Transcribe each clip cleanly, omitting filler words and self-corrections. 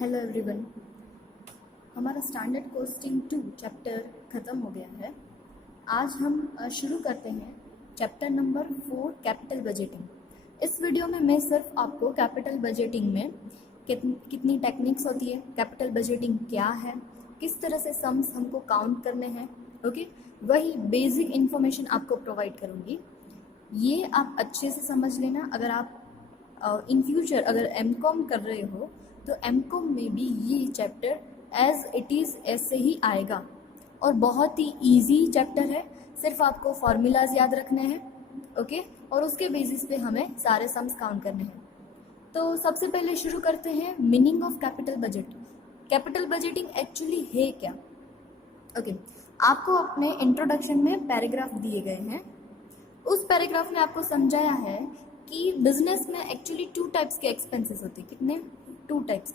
Hello everyone. हमारा standard costing 2 chapter ख़त्म हो गया है। आज हम शुरू करते हैं चैप्टर नंबर 4 कैपिटल बजटिंग। इस वीडियो में मैं सिर्फ आपको कैपिटल बजटिंग में कितनी टेक्निक्स होती है, कैपिटल बजटिंग क्या है, किस तरह से सम्स हमको काउंट करने हैं, ओके, वही बेसिक इन्फॉर्मेशन आपको प्रोवाइड करूँगी। ये आप अच्छे से समझ लेना। अगर आप इन फ्यूचर अगर एमकॉम कर रहे हो तो एमकॉम में भी ये चैप्टर एज इट इज़ ऐसे ही आएगा और बहुत ही इजी चैप्टर है। सिर्फ आपको फार्मूलाज याद रखने हैं, ओके, और उसके बेसिस पे हमें सारे सम्स काउंट करने हैं। तो सबसे पहले शुरू करते हैं meaning of capital budget. Capital budgeting actually है क्या? ओके, आपको अपने इंट्रोडक्शन में पैराग्राफ दिए गए हैं। उस पैराग्राफ में आपको समझाया है कि बिजनेस में एक्चुअली 2 टाइप्स के एक्सपेंसेस होते हैं। कितने? 2 टाइप्स।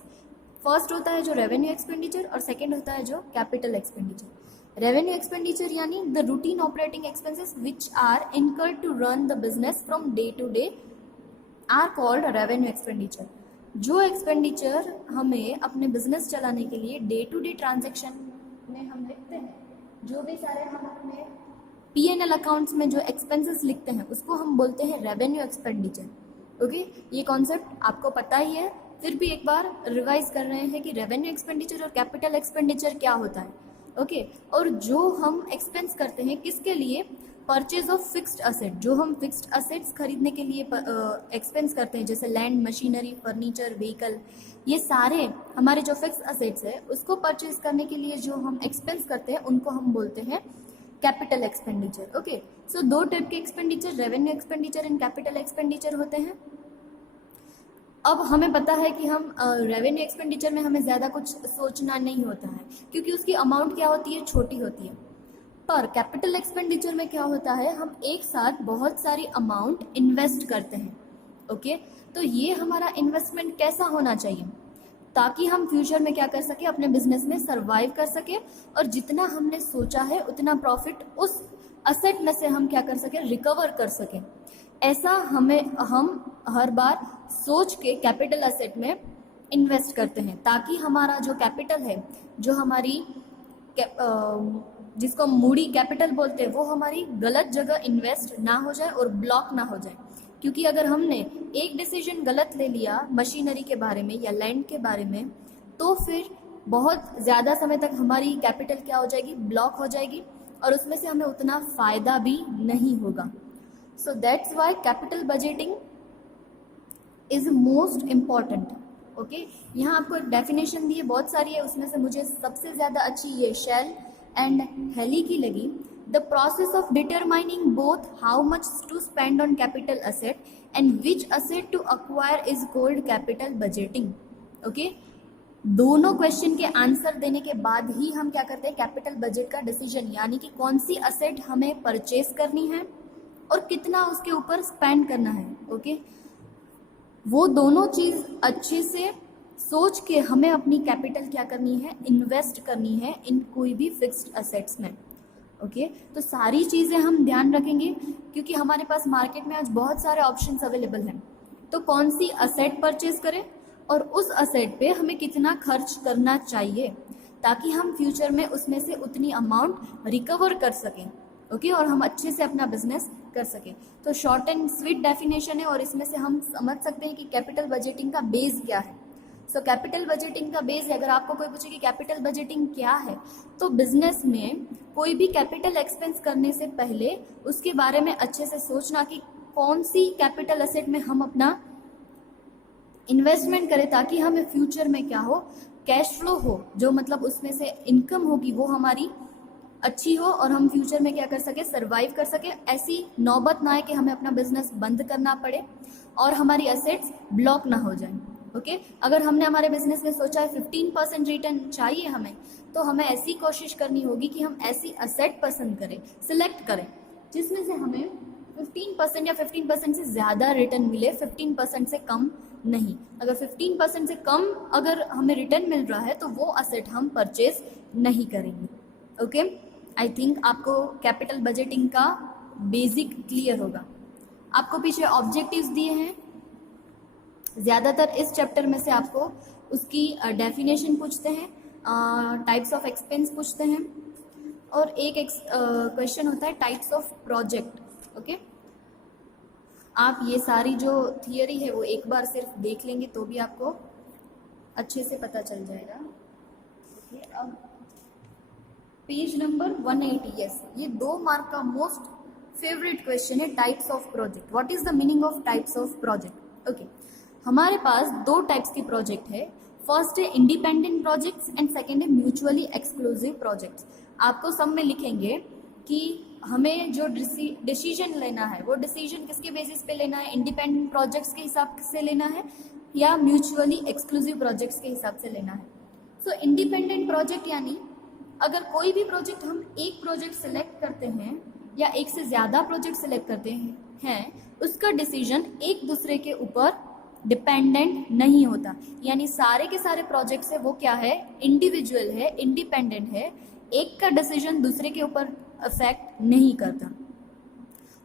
फर्स्ट होता है जो रेवेन्यू एक्सपेंडिचर और सेकंड होता है जो कैपिटल एक्सपेंडिचर। रेवेन्यू एक्सपेंडिचर यानी the routine operating expenses which are incurred to run the business from day to day are called revenue expenditure. जो एक्सपेंडिचर हमें अपने बिजनेस चलाने के लिए डे टू डे ट्रांजेक्शन में हम लिखते हैं, जो भी सारे हम अपने P&L अकाउंट्स में जो एक्सपेंसेस लिखते हैं उसको हम बोलते हैं रेवेन्यू एक्सपेंडिचर। ओके, ये कॉन्सेप्ट आपको पता ही है, फिर भी एक बार रिवाइज कर रहे हैं कि रेवेन्यू एक्सपेंडिचर और कैपिटल एक्सपेंडिचर क्या होता है। ओके, और जो हम एक्सपेंस करते हैं किसके लिए? Purchase of fixed asset. जो हम फिक्स्ड असेट्स खरीदने के लिए एक्सपेंस करते हैं, जैसे लैंड, मशीनरी, फर्नीचर, व्हीकल, ये सारे हमारे जो फिक्स्ड असेट्स है उसको परचेज करने के लिए जो हम एक्सपेंस करते हैं उनको हम बोलते हैं कैपिटल एक्सपेंडिचर। ओके, सो 2 टाइप के expenditure, revenue expenditure and capital expenditure होते हैं। अब हमें पता है कि हम रेवेन्यू एक्सपेंडिचर में हमें ज़्यादा कुछ सोचना नहीं होता है क्योंकि उसकी अमाउंट क्या होती है? छोटी होती है। पर कैपिटल एक्सपेंडिचर में क्या होता है? हम एक साथ बहुत सारी अमाउंट इन्वेस्ट करते हैं। ओके, तो ये हमारा इन्वेस्टमेंट कैसा होना चाहिए ताकि हम फ्यूचर में क्या कर सके? अपने बिजनेस में सरवाइव कर सके और जितना हमने सोचा है उतना प्रॉफिट उस असेट में से हम क्या कर सके? रिकवर कर सके। ऐसा हम हर बार सोच के कैपिटल असेट में इन्वेस्ट करते हैं ताकि हमारा जो कैपिटल है, जो हमारी जिसको मूडी कैपिटल बोलते हैं, वो हमारी गलत जगह इन्वेस्ट ना हो जाए और ब्लॉक ना हो जाए। क्योंकि अगर हमने एक डिसीजन गलत ले लिया मशीनरी के बारे में या लैंड के बारे में, तो फिर बहुत ज़्यादा समय तक हमारी कैपिटल क्या हो जाएगी? ब्लॉक हो जाएगी और उसमें से हमें उतना फ़ायदा भी नहीं होगा। So that's why capital budgeting is most important. Okay, यहाँ आपको एक डेफिनेशन दी है, बहुत सारी है, उसमें से मुझे सबसे ज़्यादा अच्छी ये शेल एंड हेली की लगी। The process of determining both how much to spend on capital asset and which asset to acquire is called capital budgeting. Okay? दोनों क्वेश्चन के आंसर देने के बाद ही हम क्या करते हैं? कैपिटल बजट का डिसीजन, यानी कि कौन सी असेट हमें परचेज करनी है और कितना उसके ऊपर स्पेंड करना है। ओके, वो दोनों चीज अच्छे से सोच के हमें अपनी कैपिटल क्या करनी है? इन्वेस्ट करनी है इन कोई भी फिक्स्ड असेट्स में। ओके, तो सारी चीज़ें हम ध्यान रखेंगे क्योंकि हमारे पास मार्केट में आज बहुत सारे ऑप्शंस अवेलेबल हैं। तो कौन सी असेट परचेज करें और उस असेट पे हमें कितना खर्च करना चाहिए ताकि हम फ्यूचर में उसमें से उतनी अमाउंट रिकवर कर सकें। ओके, और हम अच्छे से अपना बिजनेस कर सकें। तो शॉर्ट एंड स्वीट डेफिनेशन है और इसमें से हम समझ सकते हैं कि कैपिटल बजटिंग का बेस क्या है। सो कैपिटल बजटिंग का बेस, अगर आपको कोई पूछे कि कैपिटल बजटिंग क्या है, तो बिजनेस में कोई भी कैपिटल एक्सपेंस करने से पहले उसके बारे में अच्छे से सोचना कि कौन सी कैपिटल असेट में हम अपना इन्वेस्टमेंट करें ताकि हमें फ्यूचर में क्या हो? कैश फ्लो हो, जो मतलब उसमें से इनकम होगी वो हमारी अच्छी हो और हम फ्यूचर में क्या कर सके? सरवाइव कर सके। ऐसी नौबत ना आए कि हमें अपना बिजनेस बंद करना पड़े और हमारी असेट्स ब्लॉक ना हो जाए। ओके, अगर हमने हमारे बिजनेस में सोचा है 15% रिटर्न चाहिए हमें, तो हमें ऐसी कोशिश करनी होगी कि हम ऐसी असेट पसंद करें, सिलेक्ट करें जिसमें से हमें 15% या 15% से ज़्यादा रिटर्न मिले, 15% से कम नहीं। अगर 15% से कम अगर हमें रिटर्न मिल रहा है तो वो असेट हम परचेज नहीं करेंगे। ओके, आई थिंक आपको कैपिटल बजटिंग का बेसिक क्लियर होगा। आपको पीछे ऑब्जेक्टिव्स दिए हैं, ज़्यादातर इस चैप्टर में से आपको उसकी डेफिनेशन पूछते हैं, टाइप्स ऑफ एक्सपेंस पूछते हैं, और एक क्वेश्चन होता है टाइप्स ऑफ प्रोजेक्ट। ओके, आप ये सारी जो थियरी है वो एक बार सिर्फ देख लेंगे तो भी आपको अच्छे से पता चल जाएगा। ओके, अब पेज नंबर 180, यस, ये 2 मार्क का मोस्ट फेवरेट क्वेश्चन है, types of project. What is the meaning of types of project? Okay, हमारे पास 2 टाइप्स के प्रोजेक्ट है। फर्स्ट है इंडिपेंडेंट प्रोजेक्ट्स एंड सेकेंड है म्यूचुअली एक्सक्लूसिव प्रोजेक्ट्स। आपको सब में लिखेंगे कि हमें जो डिसीजन लेना है वो डिसीजन किसके बेसिस पे लेना है, इंडिपेंडेंट प्रोजेक्ट्स के हिसाब से लेना है या म्यूचुअली एक्सक्लूसिव प्रोजेक्ट्स के हिसाब से लेना है। सो इंडिपेंडेंट प्रोजेक्ट यानी अगर कोई भी प्रोजेक्ट हम एक प्रोजेक्ट सिलेक्ट करते हैं या एक से ज़्यादा प्रोजेक्ट सिलेक्ट करते हैं, उसका डिसीजन एक दूसरे के ऊपर डिपेंडेंट नहीं होता। यानी सारे के सारे प्रोजेक्ट्स है वो क्या है, इंडिविजुअल है, इंडिपेंडेंट है, एक का डिसीजन दूसरे के ऊपर अफेक्ट नहीं करता।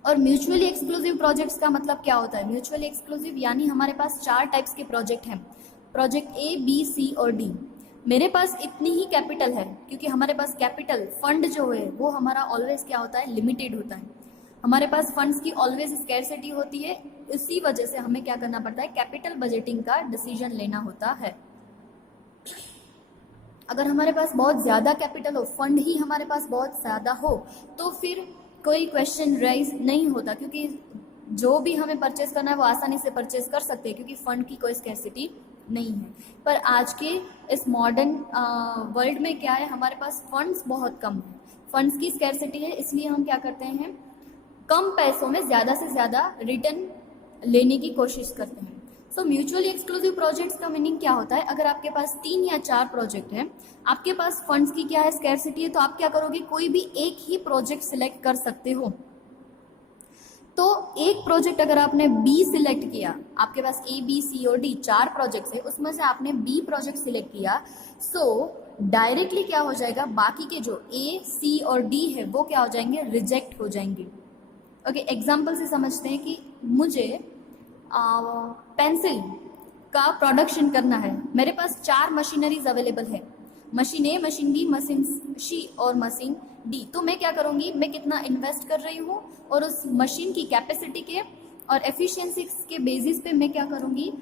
और म्यूचुअली एक्सक्लूसिव प्रोजेक्ट्स का मतलब क्या होता है? म्यूचुअली एक्सक्लूसिव यानी हमारे पास 4 टाइप्स के प्रोजेक्ट हैं, प्रोजेक्ट ए, बी, सी और डी। मेरे पास इतनी ही कैपिटल है क्योंकि हमारे पास कैपिटल फंड जो है वो हमारा ऑलवेज क्या होता है, लिमिटेड होता है। हमारे पास फंड्स की ऑलवेज स्कैरसिटी होती है, इसी वजह से हमें क्या करना पड़ता है, कैपिटल बजटिंग का डिसीजन लेना होता है। अगर हमारे पास बहुत ज़्यादा कैपिटल हो, फंड ही हमारे पास बहुत ज़्यादा हो, तो फिर कोई क्वेश्चन राइज नहीं होता क्योंकि जो भी हमें परचेस करना है वो आसानी से परचेस कर सकते हैं क्योंकि फंड की कोई स्कैरसिटी नहीं है। पर आज के इस मॉडर्न वर्ल्ड में क्या है, हमारे पास फंड्स बहुत कम है, फंड्स की स्कैरसिटी है, इसलिए हम क्या करते हैं, कम पैसों में ज़्यादा से ज़्यादा रिटर्न लेने की कोशिश करते हैं। सो म्यूचुअली एक्सक्लूसिव प्रोजेक्ट्स का मीनिंग क्या होता है, अगर आपके पास 3 या 4 प्रोजेक्ट है, आपके पास फंड्स की क्या है, स्कैरसिटी है, तो आप क्या करोगे, कोई भी एक ही प्रोजेक्ट सिलेक्ट कर सकते हो। तो एक प्रोजेक्ट अगर आपने बी सिलेक्ट किया, आपके पास ए, बी, सी और डी 4 प्रोजेक्ट्स है, उसमें से आपने बी प्रोजेक्ट सिलेक्ट किया, सो डायरेक्टली क्या हो जाएगा, बाकी के जो ए, सी और डी है वो क्या हो जाएंगे, रिजेक्ट हो जाएंगे। ओके, एग्जाम्पल से समझते हैं कि मुझे पेंसिल का प्रोडक्शन करना है, मेरे पास 4 मशीनरीज अवेलेबल है, मशीन ए, मशीन बी, मशीन सी और मशीन डी। तो मैं क्या करूँगी, मैं कितना इन्वेस्ट कर रही हूँ और उस मशीन की कैपेसिटी के और एफिशिएंसी के बेसिस पे मैं क्या करूँगी,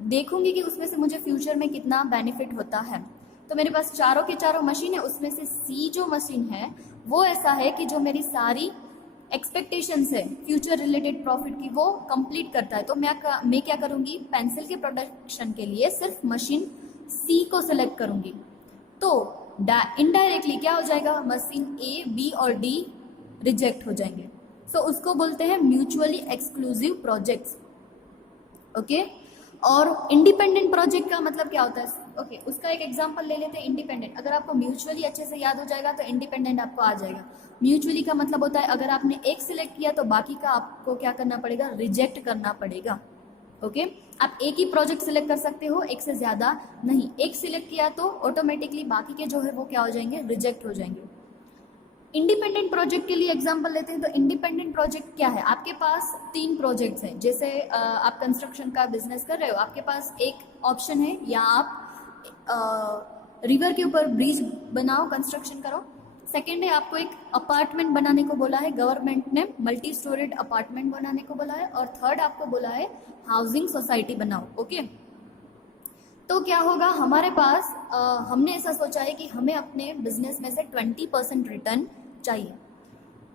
देखूंगी कि उसमें से मुझे फ्यूचर में कितना बेनिफिट होता है। तो मेरे पास चारों के चारों मशीन है, उसमें से सी जो मशीन है वो ऐसा है कि जो मेरी सारी एक्सपेक्टेशंस है फ्यूचर रिलेटेड प्रॉफिट की वो कंप्लीट करता है। तो मैं क्या करूँगी, पेंसिल के प्रोडक्शन के लिए सिर्फ मशीन सी को सिलेक्ट करूँगी। तो इनडायरेक्टली क्या हो जाएगा, मशीन ए, बी और डी रिजेक्ट हो जाएंगे। सो उसको बोलते हैं म्यूचुअली एक्सक्लूसिव प्रोजेक्ट्स। ओके, और इंडिपेंडेंट प्रोजेक्ट का मतलब क्या होता है, ओके, उसका एक एग्जांपल ले लेते हैं। इंडिपेंडेंट, अगर आपको म्यूचुअली अच्छे से याद हो जाएगा तो इंडिपेंडेंट आपको आ जाएगा। म्यूचुअली का मतलब होता है अगर आपने एक सिलेक्ट किया तो बाकी का आपको क्या करना पड़ेगा, रिजेक्ट करना पड़ेगा। ओके, आप एक ही प्रोजेक्ट सिलेक्ट कर सकते हो, एक से ज़्यादा नहीं। एक सिलेक्ट किया तो ऑटोमेटिकली बाकी के जो है वो क्या हो जाएंगे, रिजेक्ट हो जाएंगे। इंडिपेंडेंट प्रोजेक्ट के लिए एग्जांपल लेते हैं। तो इंडिपेंडेंट प्रोजेक्ट क्या है, आपके पास 3 प्रोजेक्ट्स हैं, जैसे आप कंस्ट्रक्शन का बिजनेस कर रहे हो, आपके पास एक ऑप्शन है या आप रिवर के ऊपर ब्रिज बनाओ, कंस्ट्रक्शन करो। सेकेंड है आपको एक अपार्टमेंट बनाने को बोला है, गवर्नमेंट ने मल्टी स्टोरेड अपार्टमेंट बनाने को बोला है। और थर्ड आपको बोला है हाउसिंग सोसाइटी बनाओ। ओके, तो क्या होगा, हमारे पास हमने ऐसा सोचा है कि हमें अपने बिजनेस में से 20% रिटर्न चाहिए।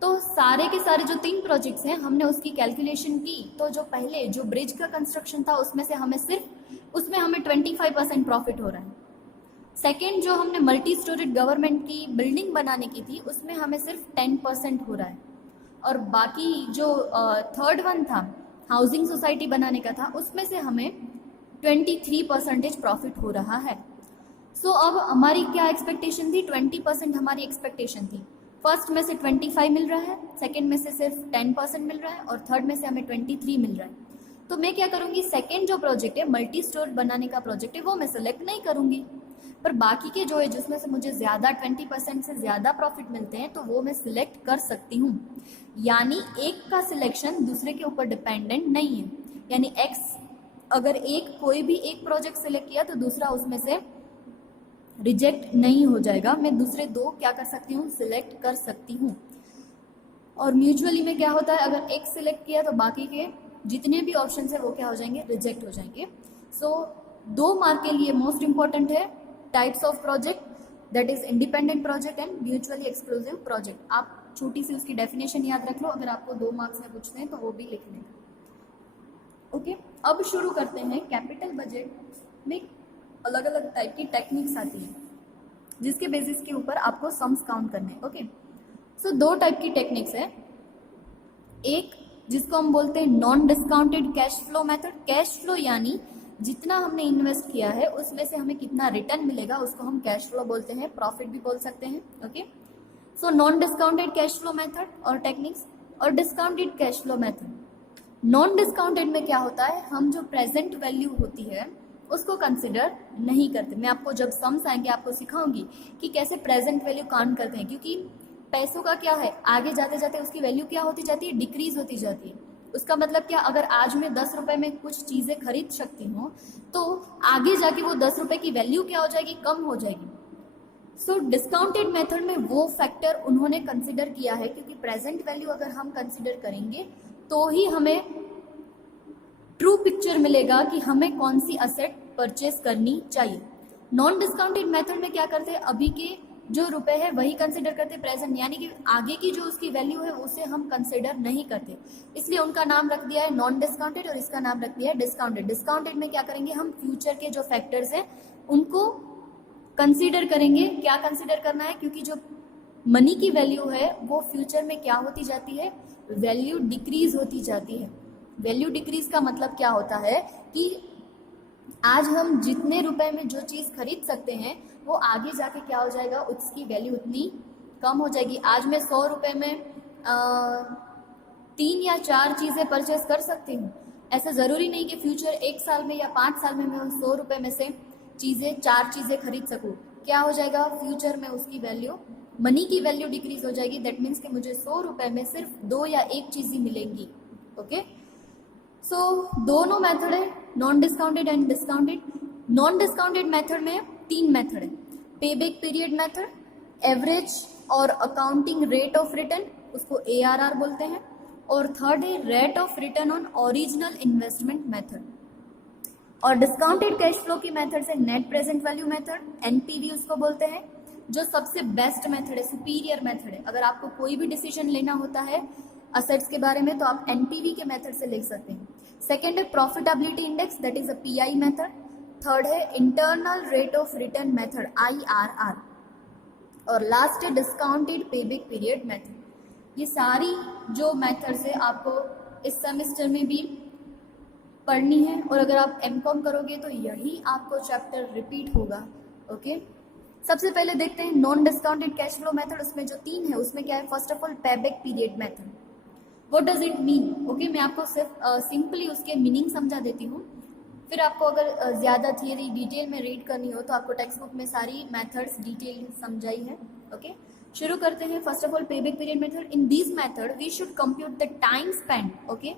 तो सारे के सारे जो 3 प्रोजेक्ट्स हैं हमने उसकी कैलकुलेशन की, तो जो पहले जो ब्रिज का कंस्ट्रक्शन था उसमें से हमें 25% प्रॉफिट हो रहा है। सेकेंड जो हमने मल्टी स्टोरेड गवर्नमेंट की बिल्डिंग बनाने की थी उसमें हमें सिर्फ 10% हो रहा है। और बाकी जो थर्ड वन था हाउसिंग सोसाइटी बनाने का था उसमें से हमें 23% प्रॉफिट हो रहा है। सो अब हमारी क्या एक्सपेक्टेशन थी, 20% हमारी एक्सपेक्टेशन थी। फर्स्ट में से 25 मिल रहा है, सेकेंड में से सिर्फ 10% मिल रहा है और थर्ड में से हमें 23 मिल रहा है। तो मैं क्या करूँगी, सेकेंड जो प्रोजेक्ट है मल्टी स्टोर बनाने का प्रोजेक्ट है वो मैं सिलेक्ट नहीं करूँगी, पर बाकी के जो है जिसमें से मुझे ज़्यादा 20% से ज़्यादा प्रॉफिट मिलते हैं तो वो मैं सिलेक्ट कर सकती हूँ। यानी एक का सिलेक्शन दूसरे के ऊपर डिपेंडेंट नहीं है। यानी एक्स अगर कोई भी एक प्रोजेक्ट सिलेक्ट किया तो दूसरा उसमें से रिजेक्ट नहीं हो जाएगा, मैं दूसरे दो क्या कर सकती हूँ, सिलेक्ट कर सकती हूँ। और म्यूचुअली में क्या होता है, अगर एक सिलेक्ट किया तो बाकी के जितने भी ऑप्शन है वो क्या हो जाएंगे, रिजेक्ट हो जाएंगे। सो 2 मार्क के लिए मोस्ट इंपॉर्टेंट है types of project, that is independent project and mutually exclusive project. आप छोटी सी उसकी डेफिनेशन याद रख लो, अगर आपको 2 मार्क्स में पूछते हैं तो वो भी लिख लेना। ओके, अब शुरू करते हैं। कैपिटल बजट में अलग अलग टाइप की टेक्निक्स आती हैं जिसके बेसिस के ऊपर आपको सम्स काउंट करने हैं। ओके, सो 2 टाइप की टेक्निक्स है। एक जिसको हम बोलते हैं non discounted cash flow method. Cash flow यानी जितना हमने इन्वेस्ट किया है उसमें से हमें कितना रिटर्न मिलेगा उसको हम कैश फ्लो बोलते हैं, प्रॉफिट भी बोल सकते हैं। Okay, so non discounted cash flow method और टेक्निक्स, और discounted cash flow method. Non discounted में क्या होता है, हम जो प्रेजेंट वैल्यू होती है उसको कंसिडर नहीं करते। मैं आपको जब सम्स आएंगे आपको सिखाऊंगी कि कैसे प्रेजेंट वैल्यू काउंट करते हैं, क्योंकि पैसों का क्या है, आगे जाते जाते उसकी वैल्यू क्या होती जाती है, डिक्रीज होती जाती है। उसका मतलब क्या, अगर आज मैं 10 रुपए में कुछ चीजें खरीद सकती हूँ तो आगे जाके वो 10 रुपए की वैल्यू क्या हो जाएगी, कम हो जाएगी। सो डिस्काउंटेड मेथड में वो फैक्टर उन्होंने कंसिडर किया है, क्योंकि प्रेजेंट वैल्यू अगर हम कंसिडर करेंगे तो ही हमें ट्रू पिक्चर मिलेगा कि हमें कौन सी असेट परचेस करनी चाहिए। नॉन डिस्काउंटेड मेथड में क्या करते हैं, अभी के जो रुपए है वही कंसिडर करते प्रेजेंट, यानी कि आगे की जो उसकी वैल्यू है उसे हम कंसिडर नहीं करते, इसलिए उनका नाम रख दिया है नॉन डिस्काउंटेड और इसका नाम रख दिया है डिस्काउंटेड। डिस्काउंटेड में क्या करेंगे, हम फ्यूचर के जो फैक्टर्स हैं उनको कंसिडर करेंगे। क्या कंसिडर करना है, क्योंकि जो मनी की वैल्यू है वो फ्यूचर में क्या होती जाती है, वैल्यू डिक्रीज होती जाती है। वैल्यू डिक्रीज का मतलब क्या होता है कि आज हम जितने रुपए में जो चीज़ खरीद सकते हैं वो आगे जाके क्या हो जाएगा, उसकी वैल्यू उतनी कम हो जाएगी। आज मैं 100 रुपए में 3 या 4 चीज़ें परचेस कर सकती हूँ, ऐसा ज़रूरी नहीं कि फ्यूचर 1 साल में या 5 साल में मैं उन 100 रुपए में से 4 चीज़ें खरीद सकूँ। क्या हो जाएगा, फ्यूचर में उसकी वैल्यू, मनी की वैल्यू डिक्रीज हो जाएगी। दैट मीन्स कि मुझे 100 रुपए में सिर्फ 2 या 1 चीज़ ही मिलेंगी। ओके, सो दोनों मेथड है, non discounted and discounted. Non discounted method में 3 मेथड है, पे बैक पीरियड मेथड, एवरेज और अकाउंटिंग रेट ऑफ रिटर्न, उसको ARR बोलते हैं, और थर्ड है rate of return on original investment method. और डिस्काउंटेड कैश फ्लो की मेथड से net present value method, NPV उसको बोलते हैं, जो सबसे बेस्ट मेथड है, सुपीरियर मेथड है। अगर आपको कोई भी डिसीजन लेना होता है असेट्स के बारे में तो आप NPV के मेथड से ले सकते हैं। सेकेंड है profitability index, that is a PI method. Third है internal rate of return method, IRR। और लास्ट है डिस्काउंटेड पेबैक पीरियड मेथड। ये सारी जो मेथड्स है आपको इस सेमेस्टर में भी पढ़नी है, और अगर आप MCOM करोगे तो यही आपको चैप्टर रिपीट होगा। ओके, सबसे पहले देखते हैं non discounted cash flow method. उसमें जो 3 है उसमें क्या है, first of all payback period method. What does it mean? Okay, मैं आपको सिर्फ सिंपली उसके मीनिंग समझा देती हूँ, फिर आपको अगर ज़्यादा थियरी डिटेल में रीड करनी हो तो आपको टेक्स्ट बुक में सारी मेथड्स डिटेल समझाई है। ओके, शुरू करते हैं। First of all payback period method. In this method we should compute the time spend, okay,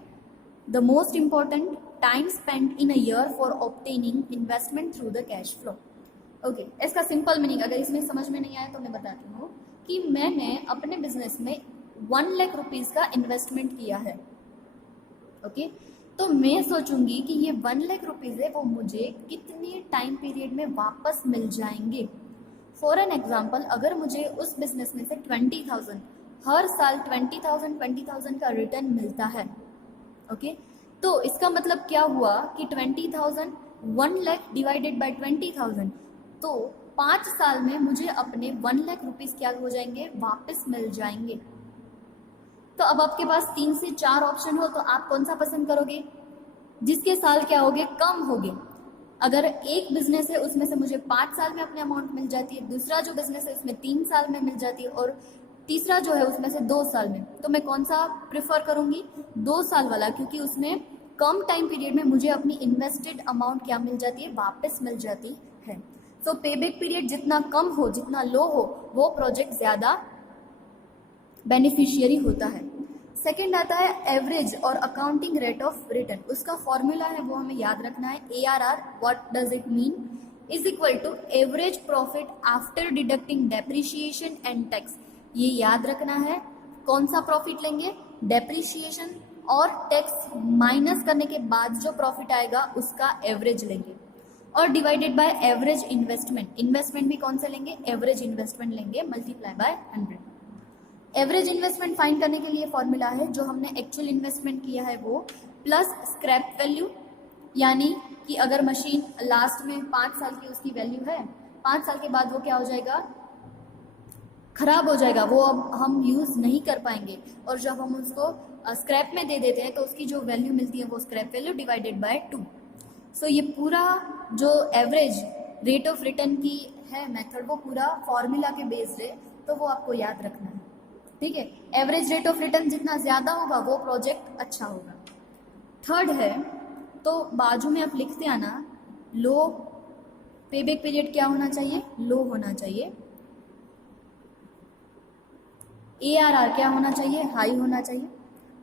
the most important time spend in a year for obtaining investment through the cash flow. Okay, इसका simple meaning अगर इसमें समझ में नहीं आया तो मैं बताती हूँ कि मैंने अपने बिजनेस में 1 लाख रुपीज़ का इन्वेस्टमेंट किया है। ओके, तो मैं सोचूंगी कि ये 1 लाख रुपीज़ है वो मुझे कितने टाइम पीरियड में वापस मिल जाएंगे। फॉर एन एग्जाम्पल, अगर मुझे उस बिजनेस में से 20,000 हर साल 20,000 का रिटर्न मिलता है, ओके, तो इसका मतलब क्या हुआ कि 20,000 1 लाख डिवाइडेड बाय 20,000, तो 5 साल में मुझे अपने 1 लाख रुपीज़ क्या हो जाएंगे, वापस मिल जाएंगे। तो अब आपके पास 3 से 4 ऑप्शन हो तो आप कौन सा पसंद करोगे, जिसके साल क्या होगे, कम होगे। अगर एक बिजनेस है उसमें से मुझे 5 साल में अपने अमाउंट मिल जाती है, दूसरा जो बिजनेस है उसमें 3 साल में मिल जाती है, और तीसरा जो है उसमें से 2 साल में, तो मैं कौन सा प्रिफर करूंगी, 2 साल वाला, क्योंकि उसमें कम टाइम पीरियड में मुझे अपनी इन्वेस्टेड अमाउंट क्या मिल जाती है, वापस मिल जाती है। सो पेबैक पीरियड जितना कम हो, जितना लो हो, वो प्रोजेक्ट ज़्यादा बेनिफिशियरी होता है। सेकंड आता है एवरेज और अकाउंटिंग रेट ऑफ रिटर्न। उसका फॉर्मूला है वो हमें याद रखना है। ARR what does it mean is equal to average profit after deducting depreciation and tax. ये याद रखना है। कौन सा प्रॉफिट लेंगे? डेप्रिसिएशन और टैक्स माइनस करने के बाद जो प्रॉफिट आएगा उसका एवरेज लेंगे, और divided by average investment. Investment भी कौन सा लेंगे? एवरेज इन्वेस्टमेंट लेंगे, multiply by 100। Average investment find करने के लिए फॉर्मूला है जो हमने एक्चुअल इन्वेस्टमेंट किया है वो प्लस स्क्रैप वैल्यू, यानी कि अगर मशीन लास्ट में 5 साल की उसकी वैल्यू है, 5 साल के बाद वो क्या हो जाएगा? खराब हो जाएगा, वो अब हम यूज नहीं कर पाएंगे, और जब हम उसको स्क्रैप में दे देते हैं तो उसकी जो वैल्यू मिलती है वो स्क्रैप वैल्यू डिवाइडेड बाय 2। सो ये पूरा जो एवरेज रेट ऑफ रिटर्न की है मेथड वो पूरा फॉर्मूला के बेस्ड है, तो वो आपको याद रखना है, ठीक है। एवरेज रेट ऑफ रिटर्न जितना ज्यादा होगा वो प्रोजेक्ट अच्छा होगा। थर्ड है, तो बाजू में आप लिखते आना, लो पेबैक पीरियड क्या होना चाहिए? लो होना चाहिए। ARR क्या होना चाहिए? हाई होना चाहिए।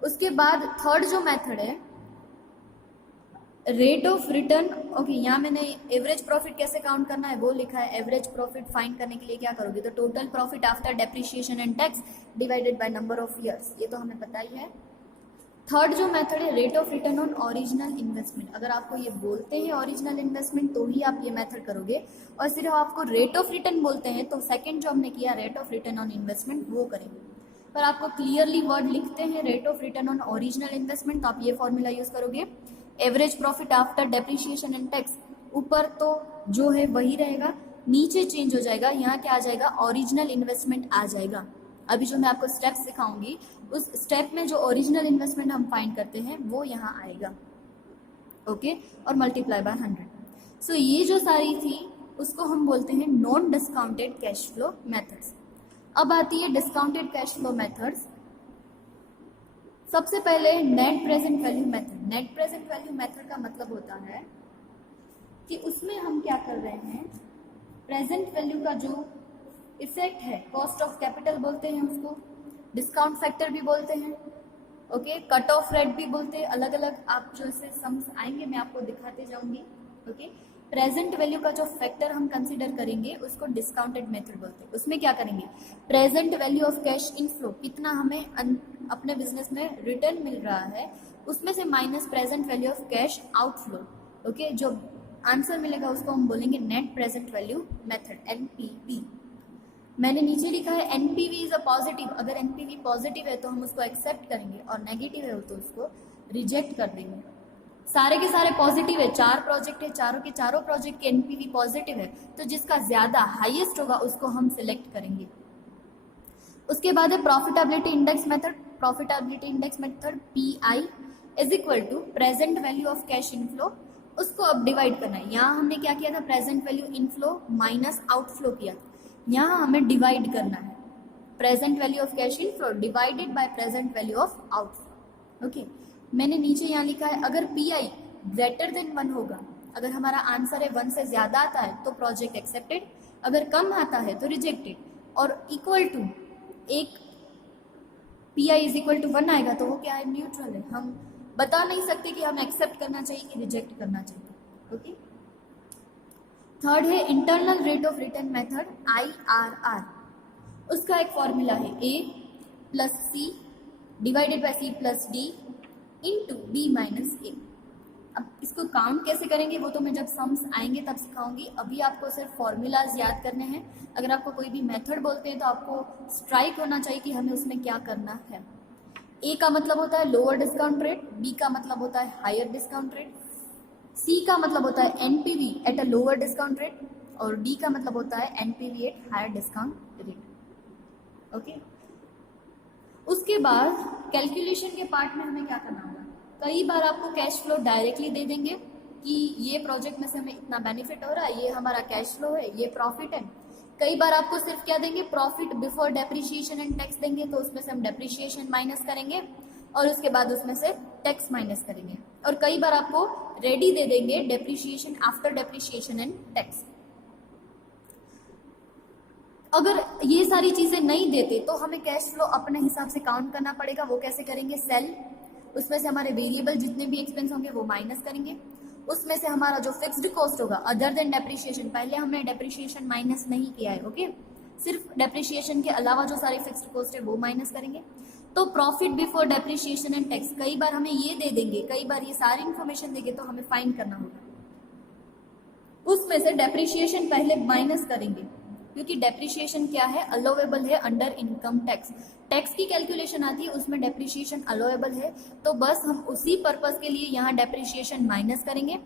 उसके बाद थर्ड जो मेथड है रेट ऑफ रिटर्न, ओके, यहाँ मैंने एवरेज प्रॉफिट कैसे काउंट करना है वो लिखा है। एवरेज प्रॉफिट फाइंड करने के लिए क्या करोगे? तो total profit after depreciation and tax divided by number of years, ये तो हमें पता ही है। थर्ड जो मेथड है rate of return on original investment. अगर आपको ये बोलते हैं ओरिजिनल इन्वेस्टमेंट तो ही आप ये मेथड करोगे, और सिर्फ आपको रेट ऑफ रिटर्न बोलते हैं तो सेकंड जो हमने किया rate of return on investment वो करेंगे। पर आपको क्लियरली वर्ड लिखते हैं rate of return on original investment, तो आप ये फॉर्मूला यूज करोगे। Average profit after depreciation and tax, ऊपर तो जो है वही रहेगा, नीचे चेंज हो जाएगा, यहाँ क्या आ जाएगा? ओरिजिनल इन्वेस्टमेंट आ जाएगा। अभी जो मैं आपको स्टेप्स सिखाऊंगी उस स्टेप में जो ओरिजिनल इन्वेस्टमेंट हम फाइंड करते हैं वो यहाँ आएगा, ओके, और मल्टीप्लाई बाय 100। सो ये जो सारी थी उसको हम बोलते हैं non discounted cash flow methods. अब आती है डिस्काउंटेड कैश फ्लो मेथड्स। सबसे पहले net present value method. Net present value method का मतलब होता है कि उसमें हम क्या कर रहे हैं, प्रेजेंट वैल्यू का जो इफेक्ट है, कॉस्ट ऑफ कैपिटल बोलते हैं उसको, डिस्काउंट फैक्टर भी बोलते हैं, ओके, कट ऑफ रेट भी बोलते हैं, अलग अलग आप जो ऐसे सम्स आएंगे मैं आपको दिखाते जाऊंगी, ओके। प्रेजेंट वैल्यू का जो फैक्टर हम कंसीडर करेंगे उसको डिस्काउंटेड मेथड बोलते हैं। उसमें क्या करेंगे? Present value of cash inflow, कितना हमें अपने बिजनेस में रिटर्न मिल रहा है, उसमें से minus present value of cash outflow, okay. जो आंसर मिलेगा उसको हम बोलेंगे net present value method, NPV। मैंने नीचे लिखा है NPV इज अ पॉजिटिव। अगर NPV पॉजिटिव है तो हम उसको एक्सेप्ट करेंगे, और नेगेटिव है तो उसको रिजेक्ट कर देंगे। सारे के सारे पॉजिटिव है, 4 प्रोजेक्ट है, चारों के चारों प्रोजेक्ट के NPV पॉजिटिव है, तो जिसका ज्यादा हाईएस्ट होगा उसको हम सिलेक्ट करेंगे। उसके बाद है profitability index method. Profitability index method PI is equal to present value of cash inflow, उसको अब डिवाइड करना है। यहाँ हमने क्या किया था? Present value inflow minus outflow किया, यहाँ हमें डिवाइड करना है। Present value of cash inflow divided by present value of outflow, okay. मैंने नीचे यहाँ लिखा है अगर PI ग्रेटर देन 1 होगा, अगर हमारा आंसर है 1 से ज्यादा आता है तो प्रोजेक्ट एक्सेप्टेड, अगर कम आता है तो रिजेक्टेड, और इक्वल टू एक PI इज इक्वल टू 1 आएगा तो वो क्या है? न्यूट्रल है। हम बता नहीं सकते कि हमें एक्सेप्ट करना चाहिए कि रिजेक्ट करना चाहिए, ओके। थर्ड है internal rate of return method, IRR। उसका एक फॉर्मूला है A plus C divided by C plus D into B minus A। अब इसको काउंट कैसे करेंगे वो तो मैं जब सम्स आएंगे तब सिखाऊंगी, अभी आपको सिर्फ फॉर्मूलाज याद करने हैं। अगर आपको कोई भी मेथड बोलते हैं तो आपको स्ट्राइक होना चाहिए कि हमें उसमें क्या करना है। A का मतलब होता है लोअर डिस्काउंट रेट, B का मतलब होता है हायर डिस्काउंट रेट, C का मतलब होता है NPV at a lower discount rate, और D का मतलब होता है NPV at higher discount rate, okay. उसके बाद कैलकुलेशन के पार्ट में हमें क्या करना होगा? कई बार आपको कैश फ्लो डायरेक्टली दे देंगे कि ये प्रोजेक्ट में से हमें इतना बेनिफिट हो रहा है, ये हमारा कैश फ्लो है, ये प्रॉफिट है। कई बार आपको सिर्फ क्या देंगे? Profit before depreciation and tax देंगे, तो उसमें से हम डेप्रिसिएशन माइनस करेंगे और उसके बाद उसमें से टैक्स माइनस करेंगे। और कई बार आपको रेडी दे देंगे depreciation after depreciation and tax. अगर ये सारी चीजें नहीं देते तो हमें कैश फ्लो अपने हिसाब से काउंट करना पड़ेगा। वो कैसे करेंगे, सेल, उसमें से हमारे वेरिएबल जितने भी एक्सपेंस होंगे वो माइनस करेंगे, उसमें से हमारा जो फिक्स्ड कॉस्ट होगा अदर देन डेप्रिसिएशन, पहले हमने डेप्रिसिएशन माइनस नहीं किया है, ओके, सिर्फ डेप्रिसिएशन के अलावा जो सारे फिक्स्ड कॉस्ट है वो माइनस करेंगे। तो profit before depreciation and tax, कई बार हमें ये दे देंगे, कई बार ये सारी इन्फॉर्मेशन देंगे तो हमें फाइंड करना होगा, उसमें से डेप्रिसिएशन पहले माइनस करेंगे, क्योंकि डेप्रिसिएशन क्या है, अलाउएबल है अंडर इनकम टैक्स। टैक्स की कैलकुलेशन आती है उसमें डेप्रिसिएशन अलाउएबल है, तो बस हम उसी पर्पस के लिए यहाँ डेप्रिसिएशन माइनस करेंगे।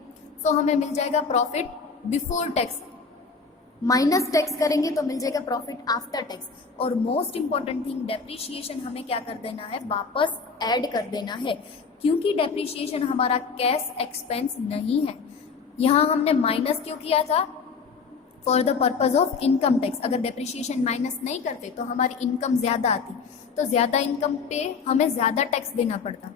सो हमें मिल जाएगा profit before tax, minus tax करेंगे तो मिल जाएगा प्रॉफिट आफ्टर टैक्स। और मोस्ट इंपॉर्टेंट थिंग, डेप्रिसिएशन हमें क्या कर देना है, वापस ऐड कर देना है, क्योंकि डेप्रिसिएशन हमारा कैश एक्सपेंस नहीं है। यहाँ हमने माइनस क्यों किया था, for the purpose of income tax. अगर डेप्रिसिएशन माइनस नहीं करते तो हमारी इनकम ज्यादा आती, तो ज्यादा इनकम पे हमें ज्यादा टैक्स देना पड़ता,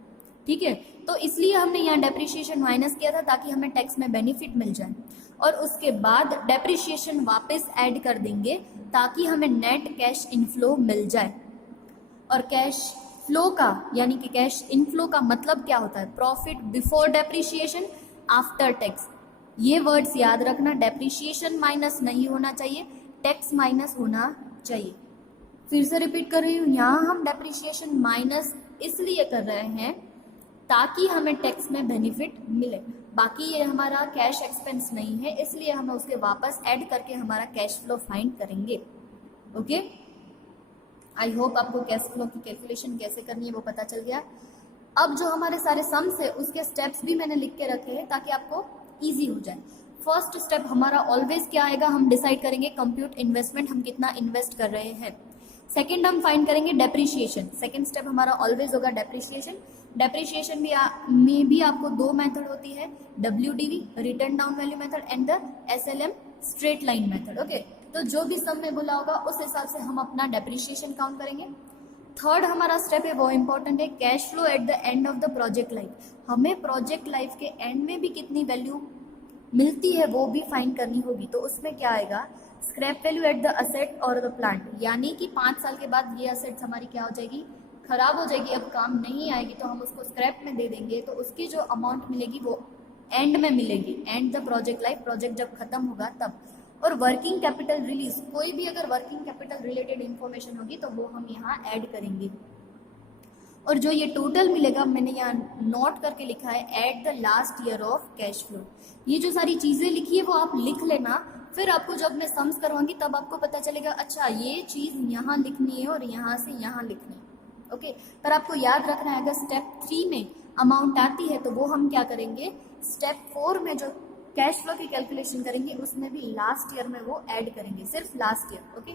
ठीक है। तो इसलिए हमने यहाँ डेप्रिसिएशन माइनस किया था ताकि हमें टैक्स में बेनिफिट मिल जाए, और उसके बाद डेप्रिसिएशन वापस ऐड कर देंगे ताकि हमें नेट कैश इनफ्लो मिल जाए। और कैश फ्लो का यानी कि कैश इनफ्लो का मतलब क्या होता है, profit before depreciation after tax. ये वर्ड्स याद रखना, डेप्रिसिएशन माइनस नहीं होना चाहिए, टैक्स माइनस होना चाहिए। फिर से रिपीट कर रही हूँ, यहाँ हम डेप्रिसिएशन माइनस इसलिए कर रहे हैं ताकि हमें टैक्स में बेनिफिट मिले, बाकी ये हमारा कैश एक्सपेंस नहीं है, इसलिए हम उसके वापस ऐड करके हमारा कैश फ्लो फाइंड करेंगे, ओके। आई होप आपको कैश फ्लो की कैलकुलेशन कैसे करनी है वो पता चल गया। अब जो हमारे सारे सम्स है उसके स्टेप्स भी मैंने लिख के रखे हैं ताकि आपको इजी हो जाए। फर्स्ट स्टेप हमारा ऑलवेज क्या आएगा, हम डिसाइड करेंगे कंप्यूट इन्वेस्टमेंट, हम कितना इन्वेस्ट कर रहे हैं। सेकंड हम फाइंड करेंगे डेप्रिसिएशन, सेकंड स्टेप हमारा ऑलवेज होगा डेप्रिसिएशन। डेप्रिसिएशन में भी आपको दो मेथड होती है, WDV return down value method and the SLM straight line method, okay. तो जो भी सम में बोला होगा उस हिसाब से हम अपना डेप्रिसिएशन काउंट करेंगे। थर्ड हमारा स्टेप है वो इंपॉर्टेंट है, cash flow at the end of the project life. हमें प्रोजेक्ट लाइफ के एंड में भी कितनी वैल्यू मिलती है वो भी फाइंड करनी होगी। तो उसमें क्या आएगा, scrap value at the asset और द प्लांट, यानी कि 5 साल के बाद ये असेट्स हमारी क्या हो जाएगी, खराब हो जाएगी, अब काम नहीं आएगी, तो हम उसको स्क्रैप में दे देंगे, तो उसकी जो अमाउंट मिलेगी वो एंड में मिलेगी, and the project life, project जब खत्म होगा तब। और वर्किंग कैपिटल रिलीज, कोई भी अगर वर्किंग कैपिटल रिलेटेड इंफॉर्मेशन होगी तो वो हम यहाँ ऐड करेंगे। और जो ये टोटल मिलेगा मैंने यहाँ नोट करके लिखा है, at the last year of cash flow. ये जो सारी चीजें लिखी है वो आप लिख लेना, फिर आपको जब मैं सम्स करवाऊंगी तब आपको पता चलेगा अच्छा ये चीज यहाँ लिखनी है और यहाँ से यहाँ लिखनी है, ओके। पर आपको याद रखना है अगर स्टेप 3 में अमाउंट आती है तो वो हम क्या करेंगे, स्टेप 4 में जो कैश फ्लो की कैलकुलेशन करेंगे उसमें भी लास्ट ईयर में वो ऐड करेंगे, सिर्फ लास्ट ईयर, ओके।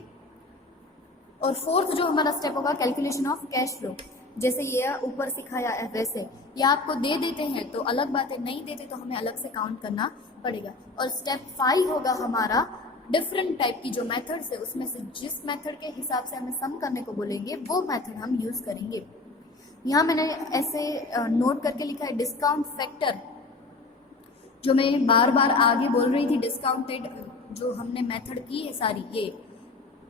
और फोर्थ जो हमारा स्टेप होगा कैलकुलेशन ऑफ कैश फ्लो, जैसे ये ऊपर सिखाया है वैसे, या आपको दे देते हैं तो अलग बात है, नहीं देते तो हमें अलग से काउंट करना पड़ेगा। और स्टेप 5 होगा हमारा डिफरेंट टाइप की जो मेथड्स है उसमें से जिस मेथड के हिसाब से हमें सम करने को बोलेंगे वो मेथड हम यूज करेंगे। यहाँ मैंने ऐसे नोट करके लिखा है डिस्काउंट फैक्टर, जो मैं बार बार आगे बोल रही थी, डिस्काउंटेड जो हमने मेथड की है सारी ये,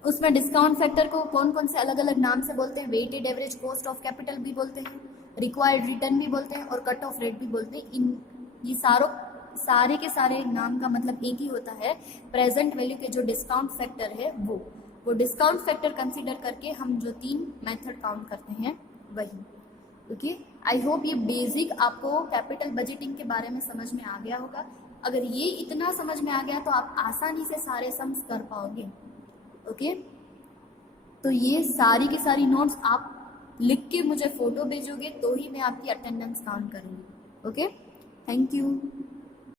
उसमें डिस्काउंट फैक्टर को कौन कौन से अलग अलग नाम से बोलते हैं, weighted average cost of capital भी बोलते हैं, रिक्वायर्ड रिटर्न भी बोलते हैं और कट ऑफ रेट भी बोलते हैं। इन ये सारे के सारे नाम का मतलब एक ही होता है, प्रेजेंट वैल्यू के जो डिस्काउंट फैक्टर है वो डिस्काउंट फैक्टर कंसीडर करके हम जो 3 मेथड काउंट करते हैं वही, ओके। आई होप ये बेसिक आपको कैपिटल बजटिंग के बारे में समझ में आ गया होगा। अगर ये इतना समझ में आ गया तो आप आसानी से सारे सम्स कर पाओगे, ओके। तो ये सारी की सारी नोट्स आप लिख के मुझे फोटो भेजोगे तो ही मैं आपकी अटेंडेंस काउंट करूँगी, ओके। Thank you.